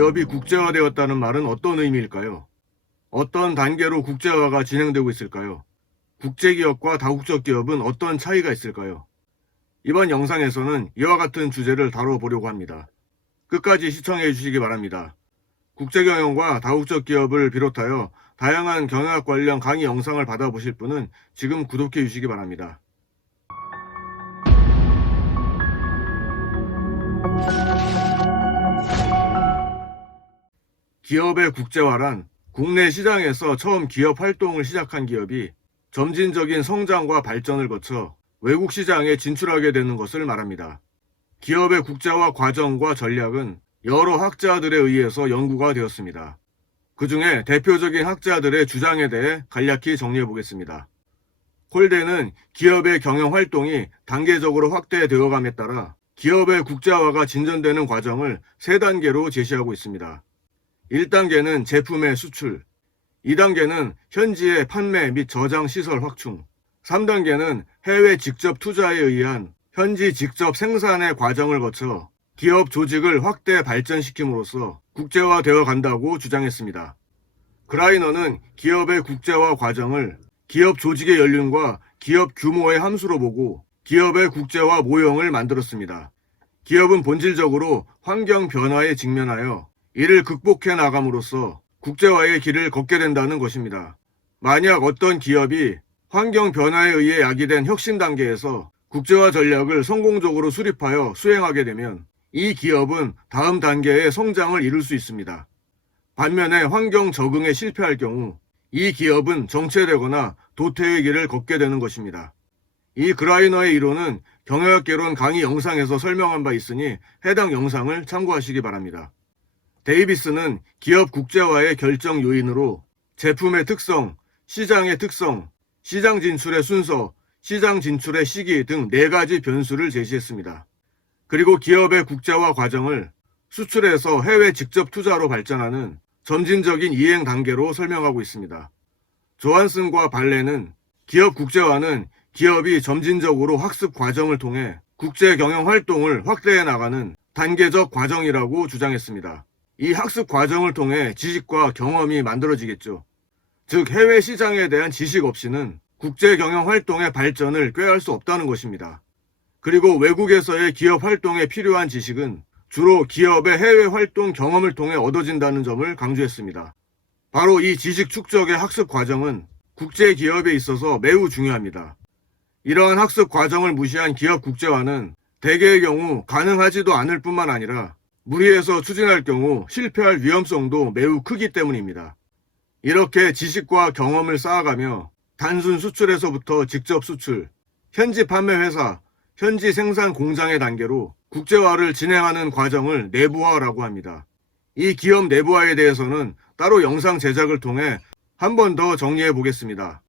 기업이 국제화되었다는 말은 어떤 의미일까요? 어떤 단계로 국제화가 진행되고 있을까요? 국제기업과 다국적 기업은 어떤 차이가 있을까요? 이번 영상에서는 이와 같은 주제를 다뤄보려고 합니다. 끝까지 시청해 주시기 바랍니다. 국제경영과 다국적 기업을 비롯하여 다양한 경영학 관련 강의 영상을 받아보실 분은 지금 구독해 주시기 바랍니다. 기업의 국제화란 국내 시장에서 처음 기업 활동을 시작한 기업이 점진적인 성장과 발전을 거쳐 외국 시장에 진출하게 되는 것을 말합니다. 기업의 국제화 과정과 전략은 여러 학자들에 의해서 연구가 되었습니다. 그 중에 대표적인 학자들의 주장에 대해 간략히 정리해 보겠습니다. 홀대는 기업의 경영 활동이 단계적으로 확대되어 감에 따라 기업의 국제화가 진전되는 과정을 3단계로 제시하고 있습니다. 1단계는 제품의 수출, 2단계는 현지의 판매 및 저장 시설 확충, 3단계는 해외 직접 투자에 의한 현지 직접 생산의 과정을 거쳐 기업 조직을 확대 발전시킴으로써 국제화되어 간다고 주장했습니다. 그라이너는 기업의 국제화 과정을 기업 조직의 연륜과 기업 규모의 함수로 보고 기업의 국제화 모형을 만들었습니다. 기업은 본질적으로 환경 변화에 직면하여 이를 극복해 나감으로써 국제화의 길을 걷게 된다는 것입니다. 만약 어떤 기업이 환경 변화에 의해 야기된 혁신 단계에서 국제화 전략을 성공적으로 수립하여 수행하게 되면 이 기업은 다음 단계의 성장을 이룰 수 있습니다. 반면에 환경 적응에 실패할 경우 이 기업은 정체되거나 도태의 길을 걷게 되는 것입니다. 이 그라이너의 이론은 경영학개론 강의 영상에서 설명한 바 있으니 해당 영상을 참고하시기 바랍니다. 데이비스는 기업 국제화의 결정 요인으로 제품의 특성, 시장의 특성, 시장 진출의 순서, 시장 진출의 시기 등 4가지 변수를 제시했습니다. 그리고 기업의 국제화 과정을 수출에서 해외 직접 투자로 발전하는 점진적인 이행 단계로 설명하고 있습니다. 조한슨과 발레는 기업 국제화는 기업이 점진적으로 학습 과정을 통해 국제 경영 활동을 확대해 나가는 단계적 과정이라고 주장했습니다. 이 학습 과정을 통해 지식과 경험이 만들어지겠죠. 즉 해외 시장에 대한 지식 없이는 국제 경영 활동의 발전을 꾀할 수 없다는 것입니다. 그리고 외국에서의 기업 활동에 필요한 지식은 주로 기업의 해외 활동 경험을 통해 얻어진다는 점을 강조했습니다. 바로 이 지식 축적의 학습 과정은 국제 기업에 있어서 매우 중요합니다. 이러한 학습 과정을 무시한 기업 국제화는 대개의 경우 가능하지도 않을 뿐만 아니라 무리해서 추진할 경우 실패할 위험성도 매우 크기 때문입니다. 이렇게 지식과 경험을 쌓아가며 단순 수출에서부터 직접 수출, 현지 판매 회사, 현지 생산 공장의 단계로 국제화를 진행하는 과정을 내부화라고 합니다. 이 기업 내부화에 대해서는 따로 영상 제작을 통해 한 번 더 정리해 보겠습니다.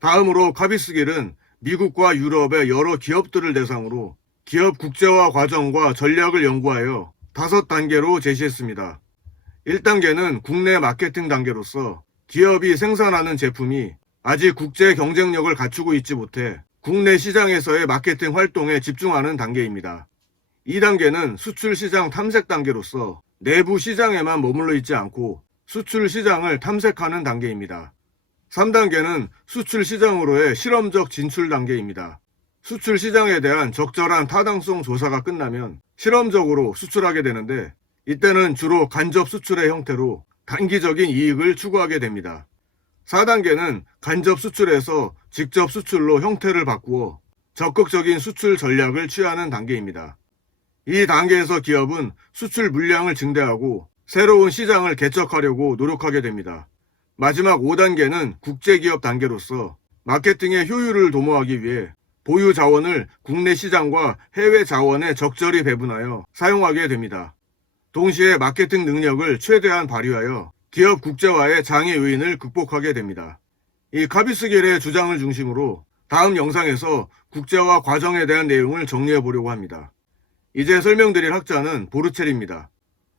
다음으로 카비스길은 미국과 유럽의 여러 기업들을 대상으로 기업 국제화 과정과 전략을 연구하여 5단계로 제시했습니다. 1단계는 국내 마케팅 단계로서 기업이 생산하는 제품이 아직 국제 경쟁력을 갖추고 있지 못해 국내 시장에서의 마케팅 활동에 집중하는 단계입니다. 2단계는 수출 시장 탐색 단계로서 내부 시장에만 머물러 있지 않고 수출 시장을 탐색하는 단계입니다. 3단계는 수출 시장으로의 실험적 진출 단계입니다. 수출 시장에 대한 적절한 타당성 조사가 끝나면 실험적으로 수출하게 되는데 이때는 주로 간접 수출의 형태로 단기적인 이익을 추구하게 됩니다. 4단계는 간접 수출에서 직접 수출로 형태를 바꾸어 적극적인 수출 전략을 취하는 단계입니다. 이 단계에서 기업은 수출 물량을 증대하고 새로운 시장을 개척하려고 노력하게 됩니다. 마지막 5단계는 국제기업 단계로서 마케팅의 효율을 도모하기 위해 보유 자원을 국내 시장과 해외 자원에 적절히 배분하여 사용하게 됩니다. 동시에 마케팅 능력을 최대한 발휘하여 기업 국제화의 장애 요인을 극복하게 됩니다. 이 카비스길의 주장을 중심으로 다음 영상에서 국제화 과정에 대한 내용을 정리해 보려고 합니다. 이제 설명드릴 학자는 보르첼입니다.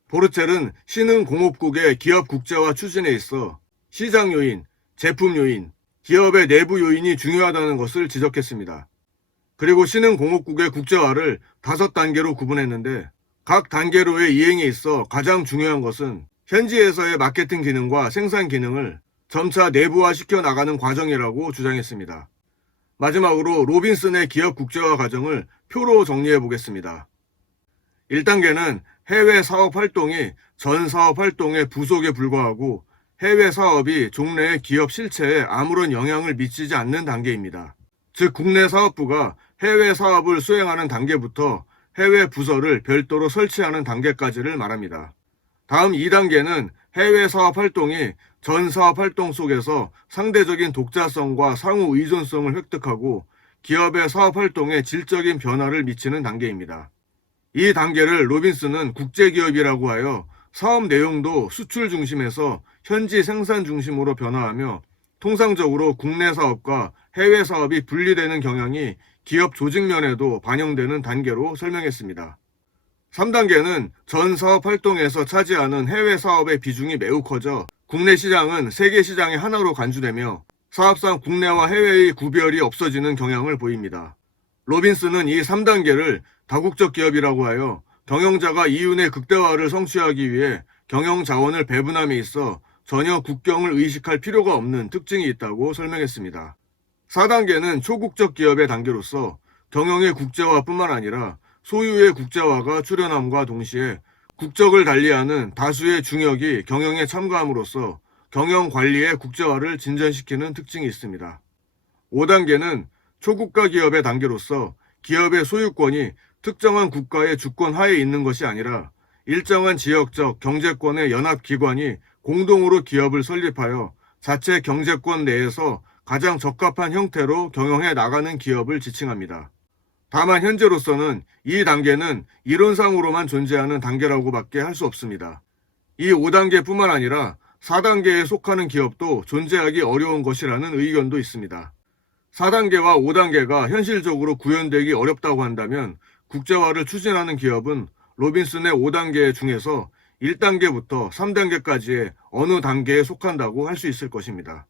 보르첼은 신흥공업국의 기업 국제화 추진에 있어 시장 요인, 제품 요인, 기업의 내부 요인이 중요하다는 것을 지적했습니다. 그리고 신흥공업국의 국제화를 5단계로 구분했는데 각 단계로의 이행에 있어 가장 중요한 것은 현지에서의 마케팅 기능과 생산 기능을 점차 내부화시켜 나가는 과정이라고 주장했습니다. 마지막으로 로빈슨의 기업 국제화 과정을 표로 정리해 보겠습니다. 1단계는 해외 사업 활동이 전 사업 활동의 부속에 불과하고 해외 사업이 종래의 기업 실체에 아무런 영향을 미치지 않는 단계입니다. 즉 국내 사업부가 해외 사업을 수행하는 단계부터 해외 부서를 별도로 설치하는 단계까지를 말합니다. 다음 2단계는 해외 사업 활동이 전 사업 활동 속에서 상대적인 독자성과 상호 의존성을 획득하고 기업의 사업 활동에 질적인 변화를 미치는 단계입니다. 이 단계를 로빈슨은 국제기업이라고 하여 사업 내용도 수출 중심에서 현지 생산 중심으로 변화하며 통상적으로 국내 사업과 해외 사업이 분리되는 경향이 기업 조직면에도 반영되는 단계로 설명했습니다. 3단계는 전 사업 활동에서 차지하는 해외 사업의 비중이 매우 커져 국내 시장은 세계 시장의 하나로 간주되며 사업상 국내와 해외의 구별이 없어지는 경향을 보입니다. 로빈슨은 이 3단계를 다국적 기업이라고 하여 경영자가 이윤의 극대화를 성취하기 위해 경영 자원을 배분함에 있어 전혀 국경을 의식할 필요가 없는 특징이 있다고 설명했습니다. 4단계는 초국적 기업의 단계로서 경영의 국제화뿐만 아니라 소유의 국제화가 출현함과 동시에 국적을 달리하는 다수의 중역이 경영에 참가함으로써 경영 관리의 국제화를 진전시키는 특징이 있습니다. 5단계는 초국가 기업의 단계로서 기업의 소유권이 특정한 국가의 주권 하에 있는 것이 아니라 일정한 지역적 경제권의 연합기관이 공동으로 기업을 설립하여 자체 경제권 내에서 가장 적합한 형태로 경영해 나가는 기업을 지칭합니다. 다만 현재로서는 이 단계는 이론상으로만 존재하는 단계라고밖에 할 수 없습니다. 이 5단계뿐만 아니라 4단계에 속하는 기업도 존재하기 어려운 것이라는 의견도 있습니다. 4단계와 5단계가 현실적으로 구현되기 어렵다고 한다면 국제화를 추진하는 기업은 로빈슨의 5단계 중에서 1단계부터 3단계까지의 어느 단계에 속한다고 할 수 있을 것입니다.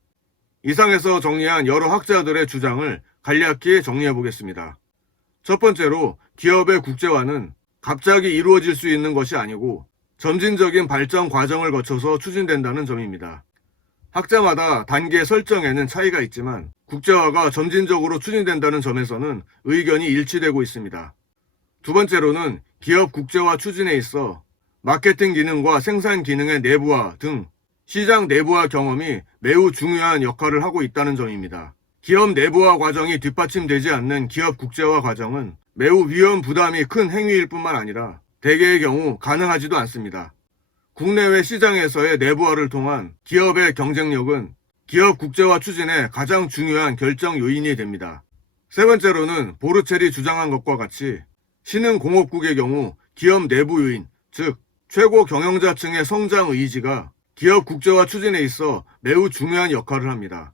이상에서 정리한 여러 학자들의 주장을 간략히 정리해 보겠습니다. 첫 번째로 기업의 국제화는 갑자기 이루어질 수 있는 것이 아니고 점진적인 발전 과정을 거쳐서 추진된다는 점입니다. 학자마다 단계 설정에는 차이가 있지만 국제화가 점진적으로 추진된다는 점에서는 의견이 일치되고 있습니다. 두 번째로는 기업 국제화 추진에 있어 마케팅 기능과 생산 기능의 내부화 등 시장 내부화 경험이 매우 중요한 역할을 하고 있다는 점입니다. 기업 내부화 과정이 뒷받침되지 않는 기업 국제화 과정은 매우 위험 부담이 큰 행위일 뿐만 아니라 대개의 경우 가능하지도 않습니다. 국내외 시장에서의 내부화를 통한 기업의 경쟁력은 기업 국제화 추진의 가장 중요한 결정 요인이 됩니다. 세 번째로는 보르첼이 주장한 것과 같이 신흥공업국의 경우 기업 내부 요인, 즉 최고 경영자층의 성장 의지가 기업 국제화 추진에 있어 매우 중요한 역할을 합니다.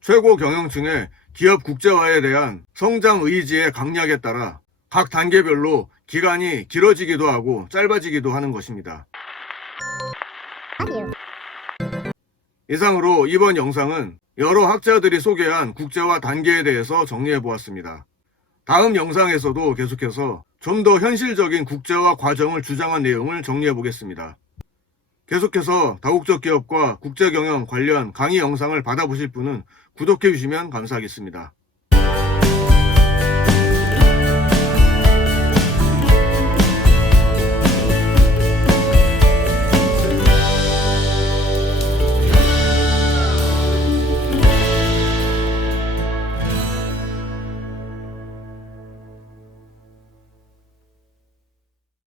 최고 경영층의 기업 국제화에 대한 성장 의지의 강약에 따라 각 단계별로 기간이 길어지기도 하고 짧아지기도 하는 것입니다. 이상으로 이번 영상은 여러 학자들이 소개한 국제화 단계에 대해서 정리해 보았습니다. 다음 영상에서도 계속해서 좀 더 현실적인 국제화 과정을 주장한 내용을 정리해 보겠습니다. 계속해서 다국적 기업과 국제경영 관련 강의 영상을 받아보실 분은 구독해 주시면 감사하겠습니다.